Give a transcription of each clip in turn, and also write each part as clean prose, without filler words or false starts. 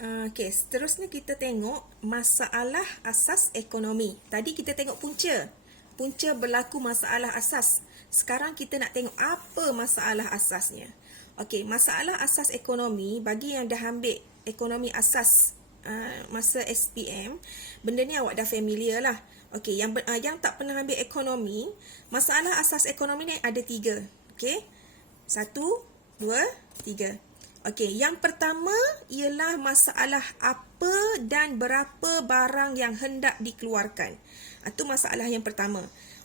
Okey. Seterusnya kita tengok masalah asas ekonomi. Tadi kita tengok punca. Punca berlaku masalah asas. Sekarang kita nak tengok apa masalah asasnya. Okey, masalah asas ekonomi bagi yang dah ambil ekonomi asas masa SPM, benda ni awak dah familiar lah. Okey, yang tak pernah ambil ekonomi, masalah asas ekonomi ni ada 3. Okey. 1, 2, 3. Okey, yang pertama ialah masalah apa dan berapa barang yang hendak dikeluarkan. Itu masalah yang pertama.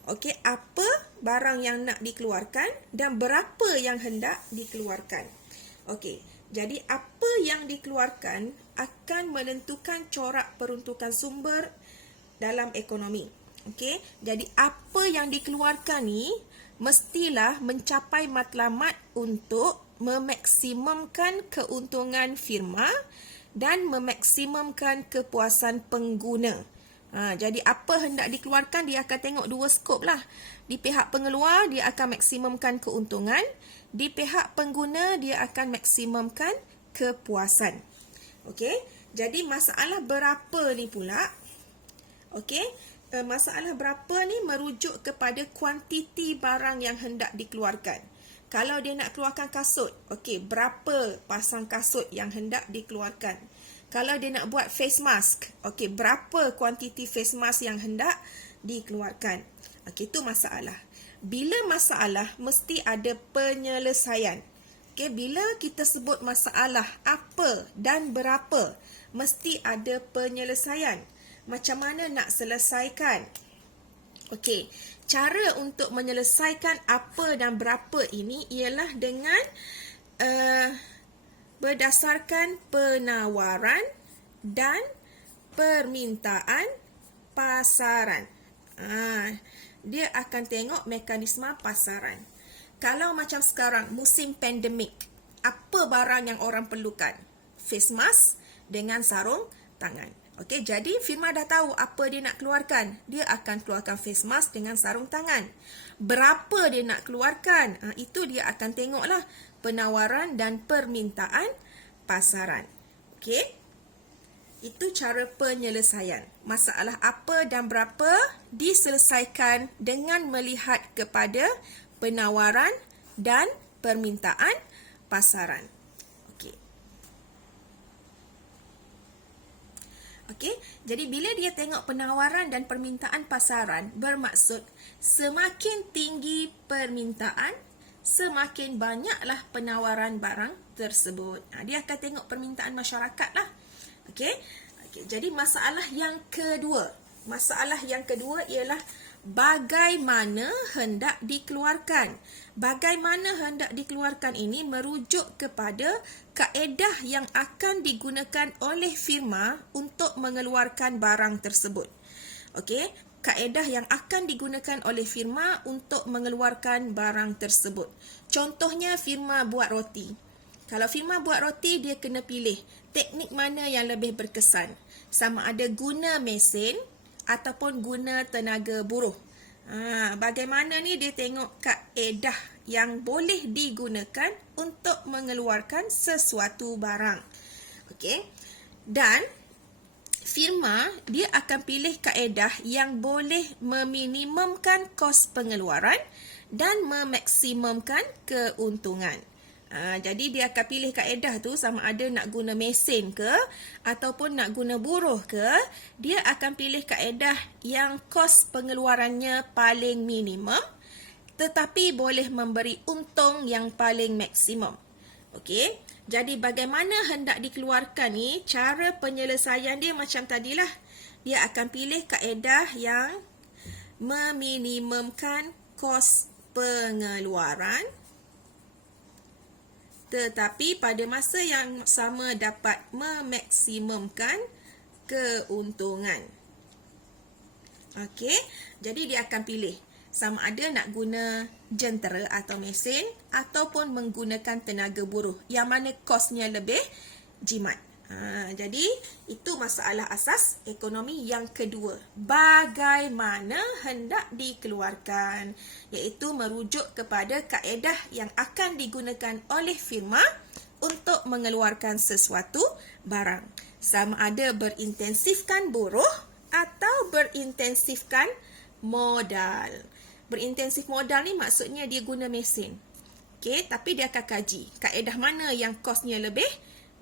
Okey, apa barang yang nak dikeluarkan dan berapa yang hendak dikeluarkan. Okey, jadi apa yang dikeluarkan akan menentukan corak peruntukan sumber dalam ekonomi. Okey, jadi apa yang dikeluarkan ni mestilah mencapai matlamat untuk memaksimumkan keuntungan firma dan memaksimumkan kepuasan pengguna. Jadi apa hendak dikeluarkan, dia akan tengok 2 skop lah. Di pihak pengeluar, dia akan maksimumkan keuntungan. Di pihak pengguna, dia akan maksimumkan kepuasan. Okey, jadi masalah berapa ni pula? Okey, masalah berapa ni merujuk kepada kuantiti barang yang hendak dikeluarkan. Kalau dia nak keluarkan kasut, okey, berapa pasang kasut yang hendak dikeluarkan. Kalau dia nak buat face mask, okey, berapa kuantiti face mask yang hendak dikeluarkan. Okey, itu masalah. Bila masalah, mesti ada penyelesaian. Okey, bila kita sebut masalah apa dan berapa, mesti ada penyelesaian. Macam mana nak selesaikan? Okey, cara untuk menyelesaikan apa dan berapa ini ialah dengan berdasarkan penawaran dan permintaan pasaran. Dia akan tengok mekanisme pasaran. Kalau macam sekarang, musim pandemik, apa barang yang orang perlukan? Face mask dengan sarung tangan. Okey, jadi firma dah tahu apa dia nak keluarkan. Dia akan keluarkan face mask dengan sarung tangan. Berapa dia nak keluarkan? Itu dia akan tengoklah penawaran dan permintaan pasaran. Okey? Itu cara penyelesaian. Masalah apa dan berapa diselesaikan dengan melihat kepada penawaran dan permintaan pasaran. Okey, jadi bila dia tengok penawaran dan permintaan pasaran, bermaksud semakin tinggi permintaan, semakin banyaklah penawaran barang tersebut. Dia akan tengok permintaan masyarakat lah. Okey, jadi masalah yang kedua. Masalah yang kedua ialah bagaimana hendak dikeluarkan. Bagaimana hendak dikeluarkan ini merujuk kepada kaedah yang akan digunakan oleh firma untuk mengeluarkan barang tersebut. Okey, kaedah yang akan digunakan oleh firma untuk mengeluarkan barang tersebut. Contohnya firma buat roti. Kalau firma buat roti, dia kena pilih teknik mana yang lebih berkesan. Sama ada guna mesin ataupun guna tenaga buruh. Bagaimana ni dia tengok kaedah yang boleh digunakan untuk mengeluarkan sesuatu barang. Okey. Dan firma dia akan pilih kaedah yang boleh meminimumkan kos pengeluaran dan memaksimumkan keuntungan. Jadi dia akan pilih kaedah tu sama ada nak guna mesin ke ataupun nak guna buruh ke, dia akan pilih kaedah yang kos pengeluarannya paling minimum tetapi boleh memberi untung yang paling maksimum. Okey, jadi bagaimana hendak dikeluarkan ni, cara penyelesaian dia macam tadilah. Dia akan pilih kaedah yang meminimumkan kos pengeluaran tetapi pada masa yang sama dapat memaksimumkan keuntungan. Okey, jadi dia akan pilih sama ada nak guna jentera atau mesin ataupun menggunakan tenaga buruh yang mana kosnya lebih jimat. Jadi itu masalah asas ekonomi yang kedua. Bagaimana hendak dikeluarkan, iaitu merujuk kepada kaedah yang akan digunakan oleh firma untuk mengeluarkan sesuatu barang. Sama ada berintensifkan buruh atau berintensifkan modal. Berintensif modal ni maksudnya dia guna mesin. Okey, tapi dia akan kaji kaedah mana yang kosnya lebih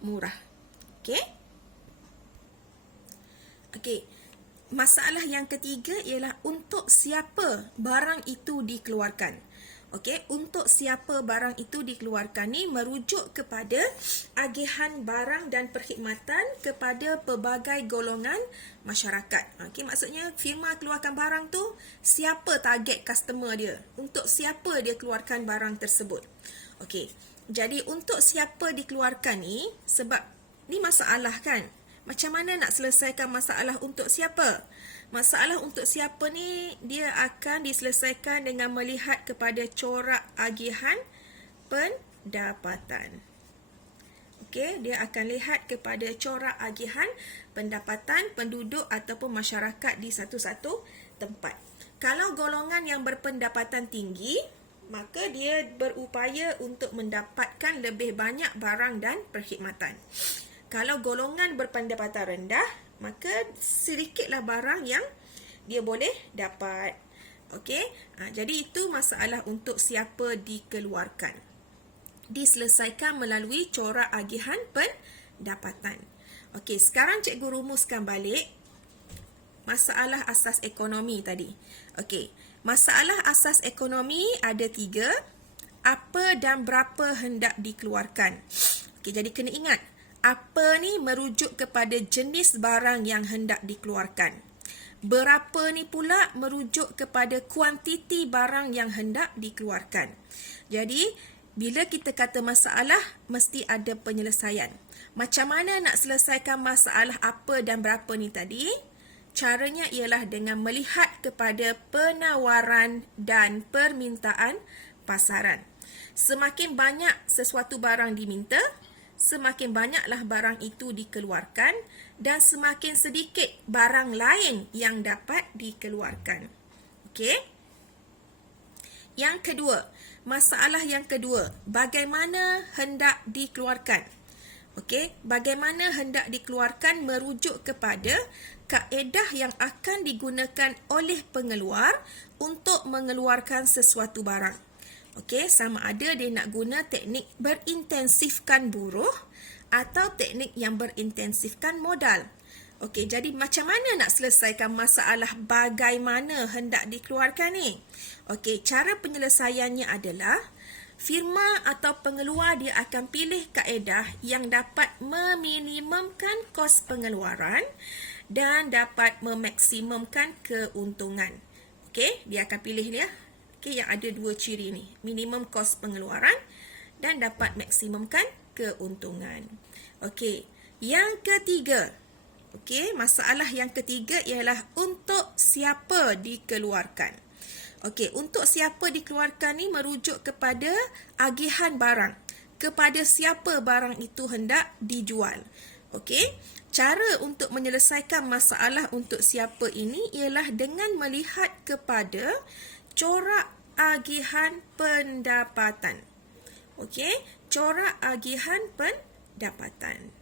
murah. Okey. Okey. Masalah yang ketiga ialah untuk siapa barang itu dikeluarkan. Okey, untuk siapa barang itu dikeluarkan ni merujuk kepada agihan barang dan perkhidmatan kepada pelbagai golongan masyarakat. Okey, maksudnya firma keluarkan barang tu, siapa target customer dia? Untuk siapa dia keluarkan barang tersebut? Okey, jadi untuk siapa dikeluarkan ni, sebab ni masalah kan? Macam mana nak selesaikan masalah untuk siapa? Masalah untuk siapa ni, dia akan diselesaikan dengan melihat kepada corak agihan pendapatan. Okey, dia akan lihat kepada corak agihan pendapatan penduduk ataupun masyarakat di satu-satu tempat. Kalau golongan yang berpendapatan tinggi, maka dia berupaya untuk mendapatkan lebih banyak barang dan perkhidmatan. Kalau golongan berpendapatan rendah, maka sedikitlah barang yang dia boleh dapat. Okey, jadi itu masalah untuk siapa dikeluarkan. Diselesaikan melalui corak agihan pendapatan. Okey, sekarang cikgu rumuskan balik masalah asas ekonomi tadi. Okey, masalah asas ekonomi ada 3. Apa dan berapa hendak dikeluarkan. Okey, jadi kena ingat. Apa ni merujuk kepada jenis barang yang hendak dikeluarkan. Berapa ni pula merujuk kepada kuantiti barang yang hendak dikeluarkan. Jadi, bila kita kata masalah, mesti ada penyelesaian. Macam mana nak selesaikan masalah apa dan berapa ni tadi? Caranya ialah dengan melihat kepada penawaran dan permintaan pasaran. Semakin banyak sesuatu barang diminta, semakin banyaklah barang itu dikeluarkan dan semakin sedikit barang lain yang dapat dikeluarkan. Okey. Yang kedua, masalah yang kedua, bagaimana hendak dikeluarkan? Okey, bagaimana hendak dikeluarkan merujuk kepada kaedah yang akan digunakan oleh pengeluar untuk mengeluarkan sesuatu barang. Okey, sama ada dia nak guna teknik berintensifkan buruh atau teknik yang berintensifkan modal. Okey, jadi macam mana nak selesaikan masalah bagaimana hendak dikeluarkan ni? Okey, cara penyelesaiannya adalah firma atau pengeluar dia akan pilih kaedah yang dapat meminimumkan kos pengeluaran dan dapat memaksimumkan keuntungan. Okey, dia akan pilih dia. Okey, yang ada 2 ciri ni. Minimum kos pengeluaran dan dapat maksimumkan keuntungan. Okey, yang ketiga. Okey, masalah yang ketiga ialah untuk siapa dikeluarkan. Okey, untuk siapa dikeluarkan ni merujuk kepada agihan barang. Kepada siapa barang itu hendak dijual. Okey, cara untuk menyelesaikan masalah untuk siapa ini ialah dengan melihat kepada corak agihan pendapatan. Okey, corak agihan pendapatan.